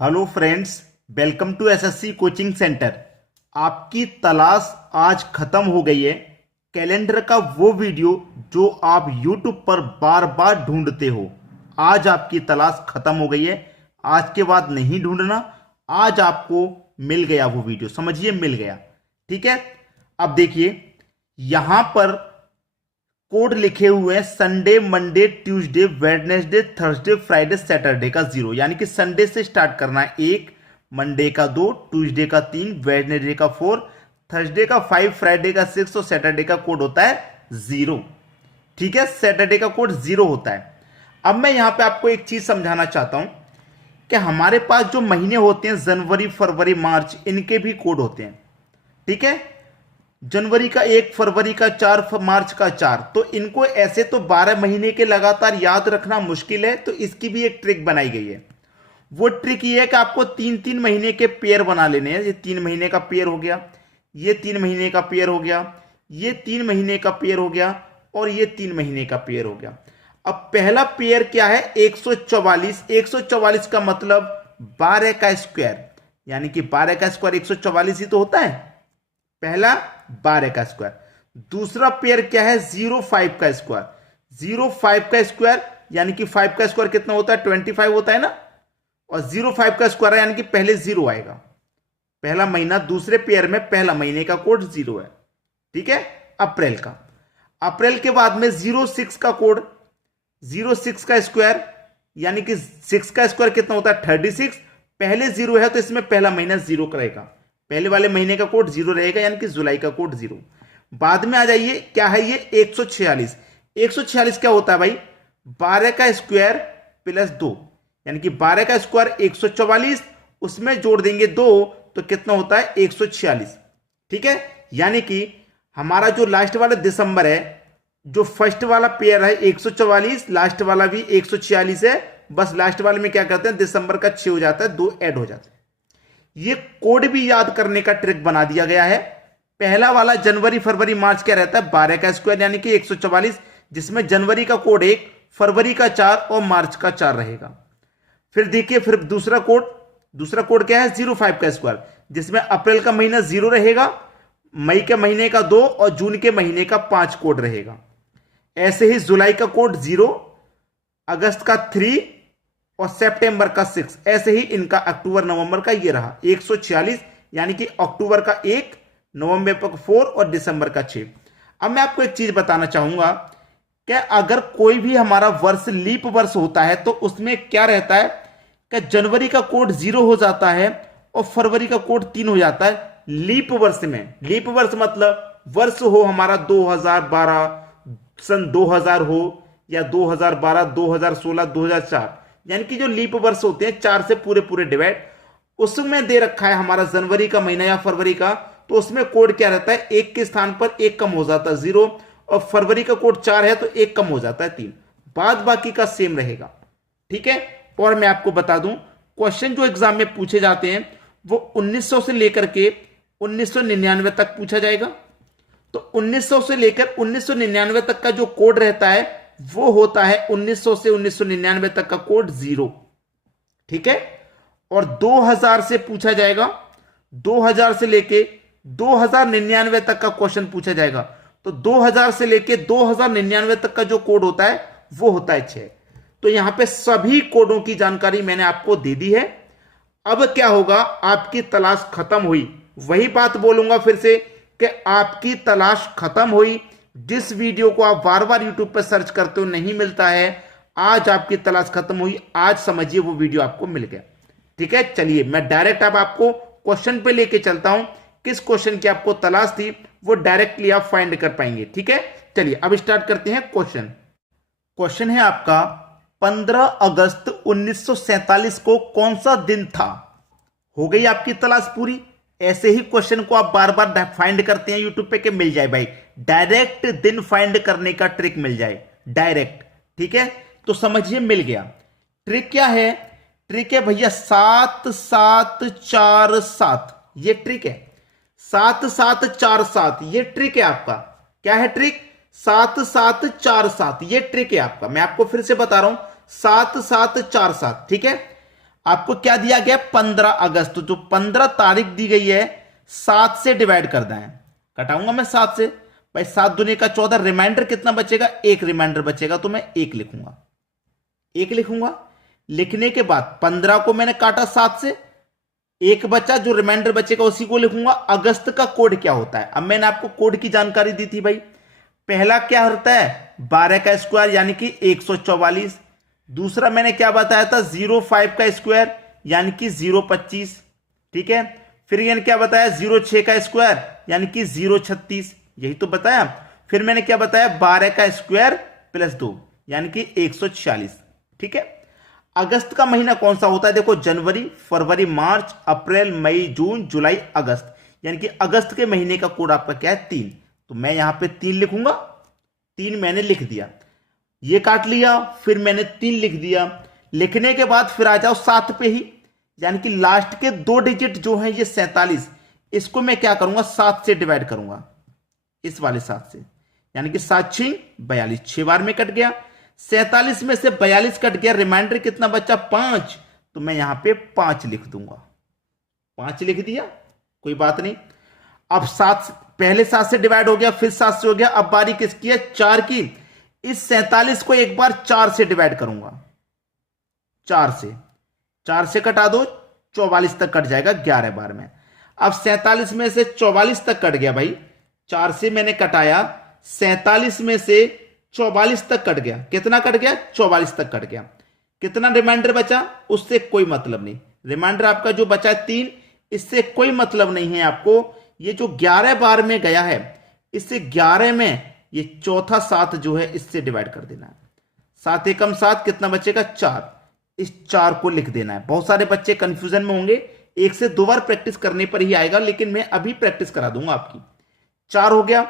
Hello friends, welcome to SSC coaching centre. आपकी तलाश आज खत्म हो गई है। कैलेंडर का वो वीडियो जो आप यूट्यूब पर बार बार ढूंढते हो, आज आपकी तलाश खत्म हो गई है। आज के बाद नहीं ढूंढना, आज आपको मिल गया वो वीडियो, समझिए मिल गया। ठीक है, अब देखिए यहां पर कोड लिखे हुए हैं Sunday, Monday, Tuesday, Wednesday, Thursday, Friday, Saturday का 0, यानी कि संडे से स्टार्ट करना है 1, मंडे का 2, ट्यूसडे का 3, वेडनेसडे का 4, थर्सडे का 5, फ्राइडे का 6 और सैटरडे का कोड होता है 0। ठीक है, सैटरडे का कोड 0 होता है। अब मैं यहां पे आपको एक चीज समझाना चाहता हूं कि हमारे पास जो महीने होते हैं जनवरी, फरवरी, मार्च, इनके भी कोड होते हैं। ठीक है, जनवरी का 1, फरवरी का 4, मार्च का 4। तो इनको ऐसे तो 12 महीने के लगातार याद रखना मुश्किल है, तो इसकी भी एक ट्रिक बनाई गई है। वो ट्रिक ये है कि आपको 3-3 महीने के पेयर बना लेने हैं। ये 3 महीने का पेयर हो गया, ये 3 महीने का पेयर हो गया, ये 3 महीने का पेयर हो गया और ये 3 महीने का पेयर हो गया। अब पहला पेयर क्या है? 144। 144 का मतलब 12 का स्क्वायर, यानी कि 12 का स्क्वायर 144 ही तो होता है। पहला 12 का स्क्वायर। दूसरा पेयर क्या है? 05 का स्क्वायर। 05 का स्क्वायर यानी कि 5 का स्क्वायर कितना होता है? 25 होता है ना। और 05 का स्क्वायर यानी कि पहले 0 आएगा। पहला महीना, दूसरे पेयर में पहला महीने का कोड 0 है। ठीक है, अप्रैल का। अप्रैल के बाद में 06 का कोड, 06 का स्क्वायर यानी कि 6 का स्क्वायर कितना होता है? 36। पहले 0 है तो इसमें पहला महीना 0 करेगा, पहले वाले महीने का कोड 0 रहेगा, यानी कि जुलाई का कोड 0। बाद में आ जाइए, क्या है ये? 146। 146 क्या होता है भाई? 12 का स्क्वायर प्लस 2, यानी कि 12 का स्क्वायर 144, उसमें जोड़ देंगे 2 तो कितना होता है? 146। ठीक है, यानी कि हमारा जो लास्ट वाला दिसंबर है, जो फर्स्ट वाला पेयर है 144, लास्ट वाला भी 146 है। बस लास्ट वाले में क्या करते हैं? दिसंबर का 6 हो जाता है, 2 ऐड हो जाता है। ये कोड भी याद करने का ट्रिक बना दिया गया है। पहला वाला जनवरी, फरवरी, मार्च क्या रहता है? 12 का स्क्वायर यानी कि 144, जिसमें जनवरी का कोड 1, फरवरी का 4 और मार्च का 4 रहेगा। फिर देखिए, फिर दूसरा कोड क्या है? 05 का स्क्वायर, जिसमें अप्रैल का महीना 0 रहेगा, मई के महीने का 2 और जून के महीने का 5 कोड रहेगा। ऐसे ही जुलाई का कोड 0, अगस्त का 3 और सितंबर का 6। ऐसे ही इनका अक्टूबर, नवंबर का ये रहा 146, यानी कि अक्टूबर का 1, नवंबर का 4 और दिसंबर का 6। अब मैं आपको एक चीज बताना चाहूंगा कि अगर कोई भी हमारा वर्ष लीप वर्ष होता है तो उसमें क्या रहता है कि जनवरी का कोड 0 हो जाता है और फरवरी का कोड 3 हो जाता है लीप वर्ष में। लीप वर्ष मतलब वर्ष हो हमारा 2012, सन 2000 हो, या 2012, 2016, 2004, यानी कि जो लीप वर्ष होते हैं 4 से पूरे पूरे डिवाइड, उसमें दे रखा है हमारा जनवरी का महीना या फरवरी का, तो उसमें कोड क्या रहता है? 1 के स्थान पर 1 कम हो जाता है 0, और फरवरी का कोड 4 है तो 1 कम हो जाता है 3, बाद बाकी का सेम रहेगा। ठीक है, और मैं आपको बता दूं, क्वेश्चन जो एग्जाम में पूछे जाते हैं वो 1900 से लेकर के 1999 तक पूछा जाएगा। तो 1900 से लेकर 1999 तक का जो कोड रहता है वो होता है 1900 से 1999 तक का कोड 0। ठीक है, और 2000 से पूछा जाएगा, 2000 से लेके 2099 तक का क्वेश्चन पूछा जाएगा। तो 2000 से लेके 2099 तक का जो कोड होता है वो होता है 6। तो यहां पे सभी कोडों की जानकारी मैंने आपको दे दी है। अब क्या होगा? आपकी तलाश खत्म हुई। वही बात बोलूंगा फिर से कि आपकी तलाश खत्म हुई। जिस वीडियो को आप बार बार यूट्यूब पर सर्च करते हो नहीं मिलता है, आज आपकी तलाश खत्म हुई। आज समझिए वो वीडियो आपको मिल गया। ठीक है, चलिए मैं डायरेक्ट अब आपको क्वेश्चन पे लेके चलता हूं। किस क्वेश्चन की आपको तलाश थी वो डायरेक्टली आप फाइंड कर पाएंगे। ठीक है, चलिए अब स्टार्ट करते हैं क्वेश्चन। क्वेश्चन है आपका, 15 अगस्त 1947 को कौन सा दिन था? हो गई आपकी तलाश पूरी। ऐसे ही क्वेश्चन को आप बार बार फाइंड करते हैं यूट्यूब पे, के मिल जाए भाई, डायरेक्ट दिन फाइंड करने का ट्रिक मिल जाए डायरेक्ट। ठीक है, तो समझिए मिल गया। ट्रिक क्या है? ट्रिक है भैया 7747, ये ट्रिक है। 7747 ये ट्रिक है आपका। क्या है ट्रिक? 7747 ये ट्रिक है आपका। मैं आपको फिर से बता रहा हूं, 7747। ठीक है, आपको क्या दिया गया, 15 अगस्त। तो जो 15 तारीख दी गई है 7 से डिवाइड कर दें, कटाऊंगा मैं 7 से। भाई 7 दूनी का 14, रिमाइंडर कितना बचेगा, एक रिमाइंडर बचेगा, तो मैं एक लिखूंगा, एक लिखूंगा। लिखने के बाद 15 को मैंने काटा 7 से, एक बचा, जो रिमाइंडर बचेगा उसी को लिखूंगा। अगस्त का कोड क्या होता है, अब मैंने आपको कोड की जानकारी दी थी भाई। पहला क्या होता है, 12 का स्क्वायर यानी कि 144। दूसरा मैंने क्या बताया था, 05 का स्क्वायर यानी कि 025, ठीक है। फिर मैंने क्या बताया, 06 का स्क्वायर यानी कि 036, यही तो बताया। फिर मैंने क्या बताया, 12 का स्क्वायर प्लस 2 यानी कि 146, ठीक है। अगस्त का महीना कौन सा होता है, देखो, जनवरी, फरवरी, मार्च, अप्रैल, मई, जून, जुलाई, अगस्त, यानी कि अगस्त के महीने का कोड आपका क्या है, 3। तो मैं यहां पे 3 लिखूंगा, 3 मैंने लिख दिया, ये काट लिया, फिर मैंने 3 लिख दिया। लिखने के बाद फिर आ जाओ 7 पे ही, यानी कि लास्ट के 2 डिजिट जो है ये 47, इसको मैं क्या करूंगा, 7 से डिवाइड करूंगा, इस वाले 7 से, यानी कि 7 6 42, 6 बार में कट गया। 47 में से 42 कट गया, रिमाइंडर कितना बचा, 5। तो मैं यहां पे 5 लिख दूंगा, 5 लिख दिया, कोई बात नहीं। अब 7, पहले 7 से डिवाइड हो गया, फिर 7 से हो गया, अब बारी किसकी है, 4 की। इस 47 को एक बार 4 से डिवाइड करूंगा, 4 से कटा दो, 44 तक कट जाएगा 11 बार में। अब 47 में से 44 तक कट गया भाई, 4 से मैंने कटाया, 47 में से 44 तक कट गया, कितना कट गया, 44 तक कट गया। कितना रिमाइंडर बचा, उससे कोई मतलब नहीं, रिमाइंडर आपका जो बचा है 3, इससे कोई मतलब नहीं है आपको। ये जो 11 बार में गया है, इससे 11 में ये चौथा 7 जो है इससे डिवाइड कर देना है। 7 एकम 7, कितना बचेगा, 4। इस 4 को लिख देना है। बहुत सारे बच्चे कंफ्यूजन में होंगे, 1 से 2 बार प्रैक्टिस करने पर ही आएगा, लेकिन मैं अभी प्रैक्टिस करा दूंगा आपकी। 4 हो गया।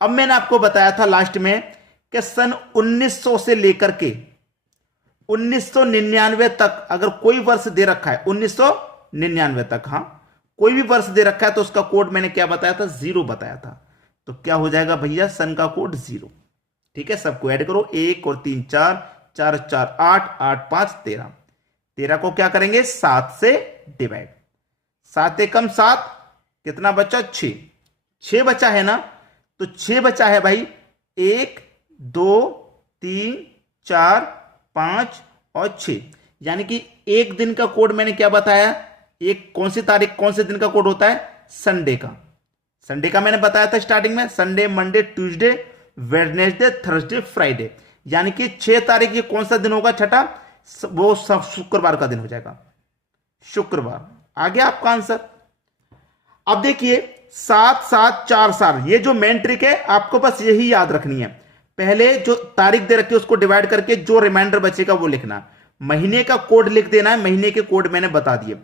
अब मैंने आपको बताया था लास्ट में कि सन 1900 से लेकर के 1999 तक अगर कोई वर्ष दे रखा है, 1999 तक, हाँ, कोई भी वर्ष दे रखा है, तो उसका कोड मैंने क्या बताया था, 0 बताया था। तो क्या हो जाएगा भैया, सन का कोड 0, ठीक है। सबको ऐड करो, 1 और 3 4, 4 4 8, 8 5 13, 13 को क्या करेंगे, 7 से डिवाइड, 7 एकम 7, कितना बचा, 6, 6 बचा है ना, तो 6 बचा है भाई, 1 2 3 4 5 और 6, यानी कि एक दिन का कोड मैंने क्या बताया, एक कौन सी तारीख, कौन से दिन का कोड होता है, संडे का। संडे का मैंने बताया था स्टार्टिंग में, Sunday, Monday, Tuesday, Wednesday, Thursday, Friday, यानी कि 6 तारीख ये कौन सा दिन होगा, छठा, वो सब शुक्रवार का दिन हो जाएगा, शुक्रवार। आ गया आपका आंसर। अब देखिए 7 7 4 7, ये जो मेन ट्रिक है आपको बस यही याद रखनी है। पहले जो तारीख दे रखी है उसको डिवाइड करके जो रिमाइंडर बचेगा वो लिखना, महीने का कोड लिख देना है, महीने के कोड मैंने बता दिए।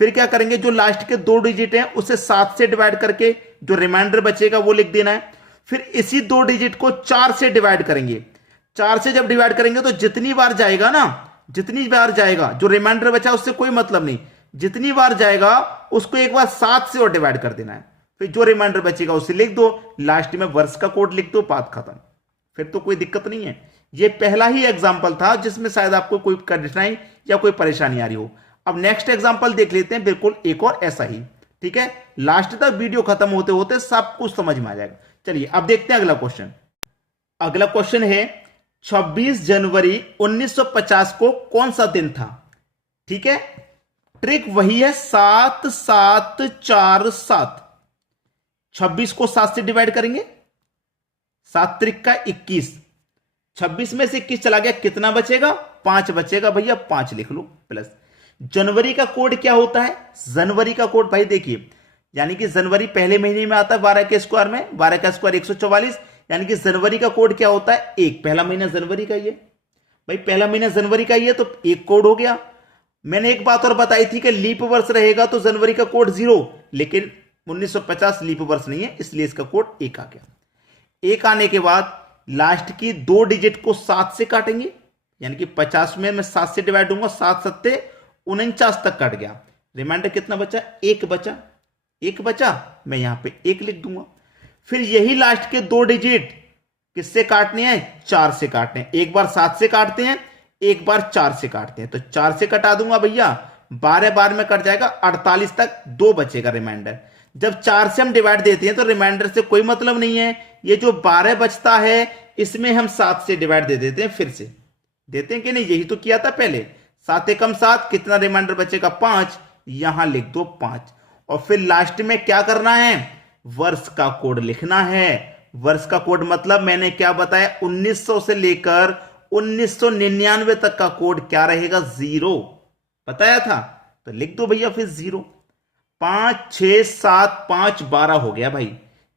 फिर क्या करेंगे, जो लास्ट के 2 डिजिट हैं उसे 7 से डिवाइड करके जो रिमाइंडर बचेगा वो लिख देना है। फिर इसी 2 डिजिट को 4 से डिवाइड करेंगे, 4 से जब डिवाइड करेंगे तो जितनी बार जाएगा ना, जितनी बार जाएगा, जो रिमाइंडर बचा उससे कोई मतलब नहीं, जितनी बार जाएगा उसको एक बार 7 से और डिवाइड कर देना है। फिर जो रिमाइंडर बचेगा उसे लिख दो, लास्ट में वर्ष का कोड लिख दो, बात खत्म, फिर तो कोई दिक्कत नहीं है। ये पहला ही एग्जाम्पल था जिसमें शायद आपको कोई कठिनाई या कोई परेशानी आ रही हो। अब नेक्स्ट एग्जाम्पल देख लेते हैं, बिल्कुल एक और ऐसा ही, ठीक है। लास्ट तक वीडियो खत्म होते होते सब कुछ समझ में आ जाएगा। चलिए अब देखते हैं अगला क्वेश्चन। अगला क्वेश्चन है 26 जनवरी 1950 को कौन सा दिन था, ठीक है। ट्रिक वही है, 7 7 4 7, 26 को 7 से डिवाइड करेंगे, 7 त्रिक का 21, 26 में से 21 चला गया, कितना बचेगा, 5 बचेगा भैया, 5 लिख लो प्लस। जनवरी का कोड क्या होता है, जनवरी का कोड भाई देखिए, यानी कि जनवरी पहले महीने में आता है 12 के स्क्वायर में, 12 का स्क्वायर 144, यानी कि जनवरी का कोड क्या होता है, 1। पहला महीना जनवरी का ही है भाई, पहला महीना जनवरी का ही है, तो 1 कोड हो गया। मैंने एक बात और बताई थी कि लीप वर्ष रहेगा तो जनवरी का कोड 0, लेकिन 1950 लीप वर्ष नहीं है, इसलिए इसका कोड 1 आ गया। 1 आने के बाद लास्ट की 2 डिजिट को 7 से काटेंगे, यानी कि 50 में मैं 7 से डिवाइड दूंगा, 7 7 49 तक कट गया, रिमाइंडर कितना बचा, 1 बचा, 1 बचा, मैं यहां पे 1 लिख दूंगा। फिर यही लास्ट के 2 डिजिट किससे काटने हैं, 4 से काटने हैं। एक बार 7 से काटते हैं, एक बार 4 से काटते हैं, तो 4 से कटा दूंगा भैया, 12 बार में कट जाएगा 48 तक, 2 बचेगा रिमाइंडर। जब 4 से हम डिवाइड देते हैं तो रिमाइंडर से कोई मतलब नहीं है। ये जो 12 बचता है इसमें हम 7 से डिवाइड दे देते हैं, फिर से देते हैं कि नहीं, यही तो किया था पहले। 7 एकम 7, कितना रिमाइंडर बचेगा 5, यहां लिख दो 5। और फिर लास्ट में क्या करना है, वर्ष का कोड लिखना है। वर्ष का कोड मतलब मैंने क्या बताया, 1900 से लेकर 1999 तक का कोड क्या रहेगा, 0 बताया था। तो लिख दो भैया फिर 0। 5 6 7 5 12 हो गया भाई,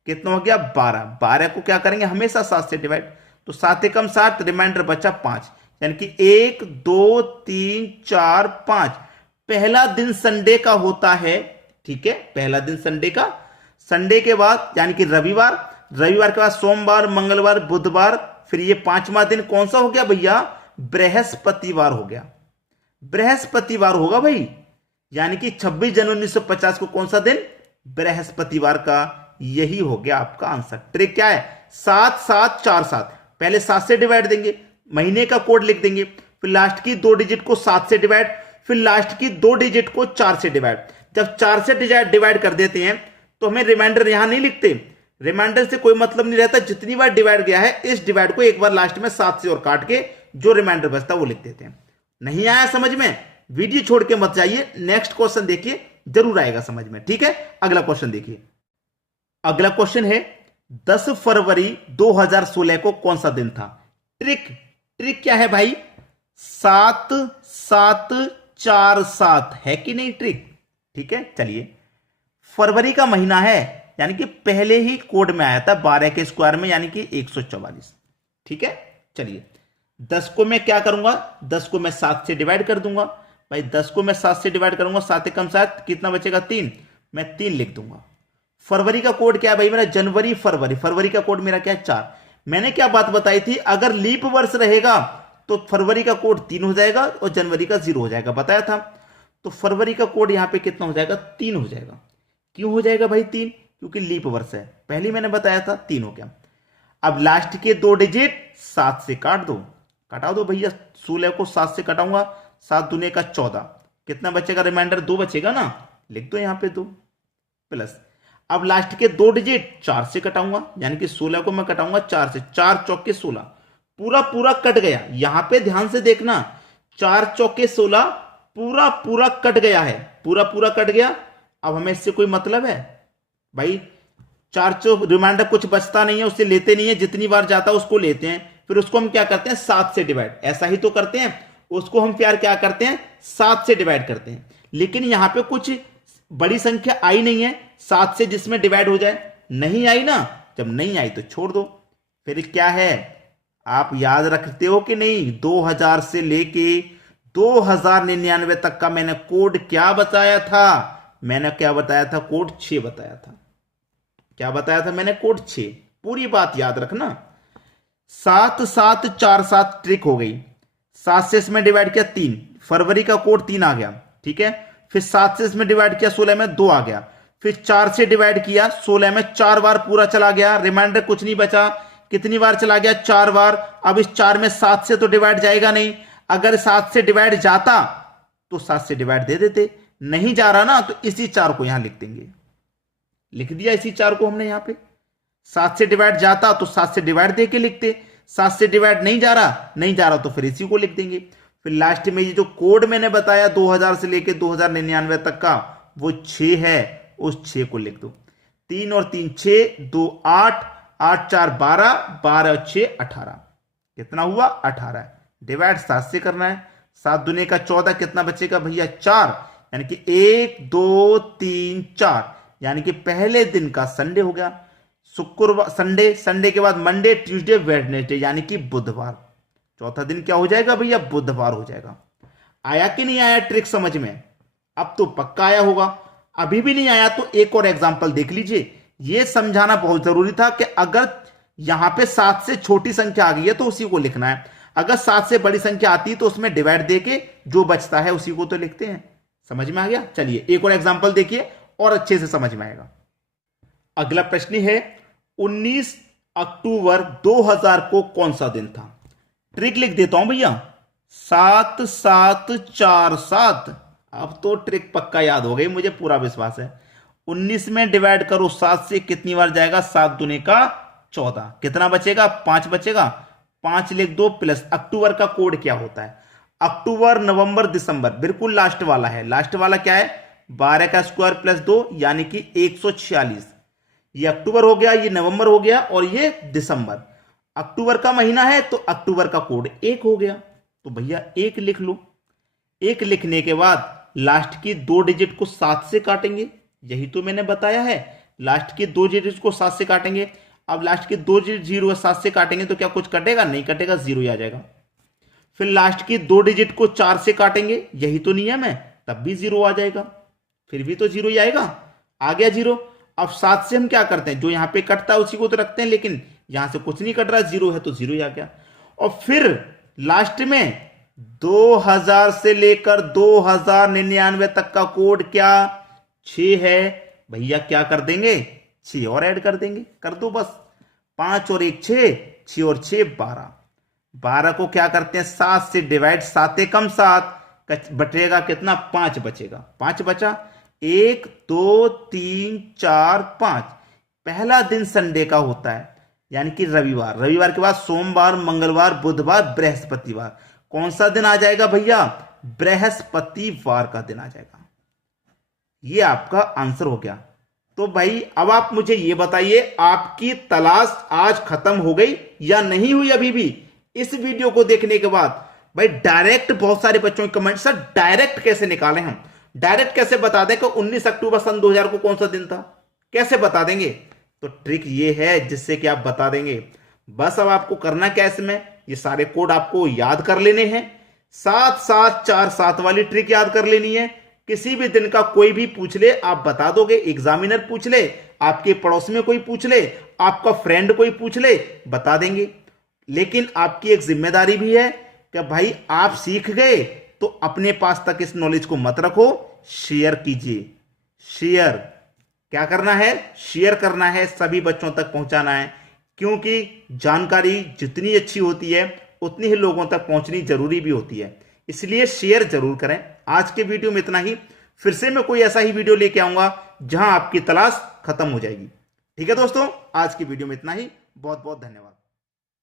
कितना हो गया 12। 12 को क्या करेंगे, हमेशा 7 से डिवाइड। तो 7 एकम 7, रिमाइंडर बचा 5, यानी कि 1 2 3 4 5। पहला दिन संडे का होता है, ठीक है, पहला दिन संडे का। संडे के बाद यानी कि रविवार, रविवार के बाद सोमवार, मंगलवार, बुधवार, फिर ये 5वां दिन कौन सा हो गया भैया, बृहस्पतिवार हो गया। बृहस्पतिवार होगा भाई, यानी कि 26 जनवरी 1950 को कौन सा दिन, बृहस्पतिवार का। यही हो गया आपका आंसर। ट्रिक क्या है, 7 7 4 7, पहले 7 से डिवाइड देंगे, महीने का कोड लिख देंगे, फिर लास्ट की 2 डिजिट को 7 से डिवाइड, फिर लास्ट की 2 डिजिट को 4 से डिवाइड। जब 4 से डिवाइड कर देते हैं तो हमें रिमाइंडर यहां नहीं लिखते, रिमाइंडर से कोई मतलब नहीं रहता। जितनी बार डिवाइड गया है इस डिवाइड को एक बार लास्ट में 7 से और काट के जो रिमाइंडर बचता है वो लिख देते हैं। नहीं आया समझ में, वीडियो छोड़ के मत जाइए, नेक्स्ट क्वेश्चन देखिए, जरूर आएगा समझ में, ठीक है। अगला क्वेश्चन देखिए। अगला क्वेश्चन है 10 फरवरी 2016 को कौन सा दिन था। ट्रिक क्या है भाई, 7 7 4 7 है कि नहीं ट्रिक, ठीक है। चलिए, फरवरी का महीना है, यानी कि पहले ही कोड में आया था 12 के स्क्वायर में, यानी कि 144, ठीक है। चलिए, 10 को मैं क्या करूंगा, 10 को मैं 7 से डिवाइड कर दूंगा भाई। 10 को मैं 7 से डिवाइड करूंगा, 7 एकम 7, कितना बचेगा 3, मैं 3 लिख दूंगा। फरवरी का कोड क्या है भाई मेरा, जनवरी फरवरी, फरवरी का कोड मेरा क्या है 4। मैंने क्या बात बताई थी, अगर लीप वर्ष रहेगा तो फरवरी का कोड 3 हो जाएगा और जनवरी का 0 हो जाएगा, बताया था। तो फरवरी का कोड यहां पे कितना हो जाएगा, 3 हो जाएगा। क्यों हो जाएगा भाई 3, क्योंकि लीप वर्ष है, पहले मैंने बताया था 3 हो गया। अब लास्ट के 2 डिजिट 7 से काट दो, कटा दो भैया। 16 को 7 से कटाऊंगा, 7 दूने का 14, कितना बचेगा रिमाइंडर, 2 बचेगा ना, लिख दो यहां पे 2 प्लस। अब लास्ट के 2 डिजिट 4 से कटाऊंगा, यानी कि 16 को मैं कटाऊंगा 4 से, 4 चौके 16, पूरा पूरा कट गया। यहां पे ध्यान से देखना, 4 चौके 16 पूरा पूरा कट गया है, पूरा पूरा कट गया। अब हमें इससे कोई मतलब है भाई, 4 चौक रिमाइंडर कुछ बचता नहीं है, उससे लेते नहीं है, जितनी बार जाता है उसको लेते हैं, फिर उसको हम क्या करते हैं 7 से डिवाइड, ऐसा ही तो करते हैं। उसको हम प्यार क्या करते हैं 7 से डिवाइड करते हैं। लेकिन यहां पे कुछ बड़ी संख्या आई नहीं है 7 से जिसमें डिवाइड हो जाए, नहीं आई ना। जब नहीं आई तो छोड़ दो। फिर क्या है, आप याद रखते हो कि नहीं, 2000 से लेके 2099 तक का मैंने कोड क्या बताया था, मैंने क्या बताया था, कोड 6 बताया था। क्या बताया था मैंने, कोड 6, पूरी बात याद रखना। 7 7 4 7 ट्रिक हो गई। 7 से इसमें डिवाइड किया 3, फरवरी का कोड 3 आ गया, ठीक है। फिर 7 से इसमें डिवाइड किया 16 में 2 आ गया। फिर 4 से डिवाइड किया 16 में 4 बार पूरा चला गया, रिमाइंडर कुछ नहीं बचा। कितनी बार चला गया, 4 बार। अब इस 4 में 7 से तो डिवाइड जाएगा नहीं, अगर 7 से डिवाइड जाता तो 7 से डिवाइड दे देते, नहीं जा रहा ना, तो इसी 4 को यहां लिख देंगे। लिख दिया इसी 4 को हमने यहां पे। 7 से डिवाइड जाता तो 7 से डिवाइड दे के लिखते, 7 से डिवाइड नहीं जा रहा तो फिर इसी को लिख देंगे। फिर लास्ट में ये जो कोड मैंने बताया 2000 से लेके 2099 तक का, वो 6 है, उस 6 को लिख दो। 3 और 3 6, 2 8, 8 4 12, 12 और 6 18, कितना हुआ 18। डिवाइड 7 से करना है, 7 दूने का 14, कितना बचेगा भैया 4, यानी कि 1 2 3 4, यानी कि पहले दिन का संडे हो गया। शुक्रवार संडे, संडे के बाद मंडे ट्यूसडे वेडनेसडे, यानी कि बुधवार। चौथा दिन क्या हो जाएगा भैया, बुधवार हो जाएगा। आया कि नहीं आया ट्रिक समझ में, अब तो पक्का आया होगा। अभी भी नहीं आया तो एक और एग्जांपल देख लीजिए। यह समझाना बहुत जरूरी था कि अगर यहां पे 7 से छोटी संख्या आ गई है तो उसी को लिखना है, अगर 7 से बड़ी संख्या आती है तो उसमें डिवाइड देके जो बचता है उसी को तो लिखते हैं। समझ में आ गया। चलिए एक और एग्जांपल देखिए और अच्छे से समझ में आएगा। अगला प्रश्न है 19 अक्टूबर 2000 को कौन सा दिन था। ट्रिक लिख देता हूं भैया, 7 7 4 7, अब तो ट्रिक पक्का याद हो गई, मुझे पूरा विश्वास है। 19 में डिवाइड करो 7 से, कितनी बार जाएगा? 7 दूनी का 14। कितना बचेगा? 5 बचेगा। 5 लिख दो प्लस अक्टूबर का कोड क्या होता है? अक्टूबर, नवंबर, दिसंबर, बिल्कुल लास्ट वाला है। लास्ट वाला क्या है? 12 का स्क्वायर प्लस 2 यानी कि 146। ये अक्टूबर हो गया, ये नवंबर हो गया और ये दिसंबर। अक्टूबर का महीना है तो अक्टूबर का कोड 1 हो गया, तो भैया 1 लिख लो। 1 लिखने के बाद लास्ट की 2 डिजिट को 7 से काटेंगे, यही तो मैंने बताया है। लास्ट की 2 डिजिट को 7 से काटेंगे। अब लास्ट के 2 डिजिट 0 7 से काटेंगे तो क्या कुछ कटेगा? नहीं कटेगा, 0 ही आ जाएगा। फिर लास्ट की 2 डिजिट को 4 से काटेंगे, यही तो नियम है, तब भी 0 आ जाएगा। फिर भी तो 0 ही आएगा, आ गया 0। अब 7 से हम क्या करते हैं? जो यहां पे कटता है उसी को तो रखते हैं, लेकिन यहां से कुछ नहीं कट रहा, 0 है तो 0 ही आ गया। और फिर लास्ट में 2000 से लेकर 2099 तक का कोड क्या? 6 है। भैया क्या कर देंगे? 6 और ऐड कर देंगे, कर दो बस। 5 और 1 6, 6 और 6 12। 12 को क्या करते हैं? 7 से डिवाइड, 7 कम 7, बचेगा कितना? 5 बचेगा। 5 बचा, 1 2 3 4 5। पहला दिन संडे का होता है, यानी कि रविवार। रविवार के बाद सोमवार, मंगलवार, बुधवार, बृहस्पतिवार। कौन सा दिन आ जाएगा भैया? बृहस्पतिवार का दिन आ जाएगा। ये आपका आंसर हो गया। तो भाई अब आप मुझे ये बताइए, आपकी तलाश आज खत्म हो गई या नहीं हुई अभी भी? इस वीडियो को देखने के बाद भाई डायरेक्ट, बहुत सारे बच्चों के कमेंट, सर डायरेक्ट कैसे निकालें हम? डायरेक्ट कैसे बता दें कि 19 अक्टूबर सन 2000 को कौन सा दिन था? कैसे बता देंगे? तो ट्रिक ये है जिससे कि आप बता देंगे। बस अब आपको करना क्या है, इसमें ये सारे कोड आपको याद कर लेने हैं। 7 7 4 7 वाली ट्रिक याद कर लेनी है। किसी भी दिन का कोई भी पूछ ले, आप बता दोगे। एग्जामिनर पूछ ले, आपके पड़ोस में कोई पूछ ले, आपका फ्रेंड कोई पूछ ले, बता देंगे। लेकिन आपकी एक जिम्मेदारी भी है कि भाई आप सीख गए तो अपने पास तक इस नॉलेज को मत रखो, शेयर कीजिए। शेयर क्या करना है? शेयर करना है, सभी बच्चों तक पहुंचाना है। क्योंकि जानकारी जितनी अच्छी होती है उतनी ही लोगों तक पहुंचनी जरूरी भी होती है, इसलिए शेयर जरूर करें। आज के वीडियो में इतना ही। फिर से मैं कोई ऐसा ही वीडियो लेके आऊंगा जहां आपकी तलाश खत्म हो जाएगी। ठीक है दोस्तों, आज की वीडियो में इतना ही। बहुत बहुत धन्यवाद।